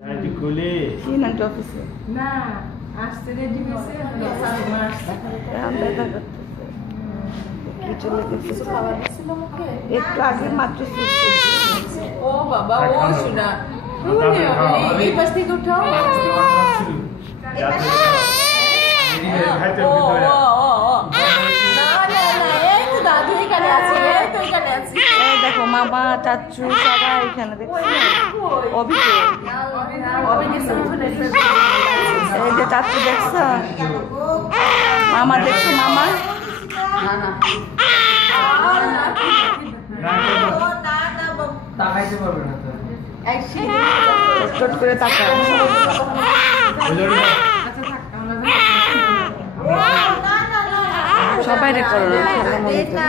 সিনান্ট অফিসে না আসতে রেডি হয়েছে দেখা করতেছে কি চলে গেছে খাবার ছিল মুখে একটু আগে মাত্র ও বাবা ও শোনা এই পাশ থেকে উঠাও ও না না না এই তো দাদু এখানে আছে এই তো এখানে আছে এই দেখো মামা চাচু সবাই এখানে দেখছি অভিকে এই যে চাচু দেখছো মামা দেখছো মামা তাকাইতে পারবে না তো চট করে তাকাও সবাই রে করো না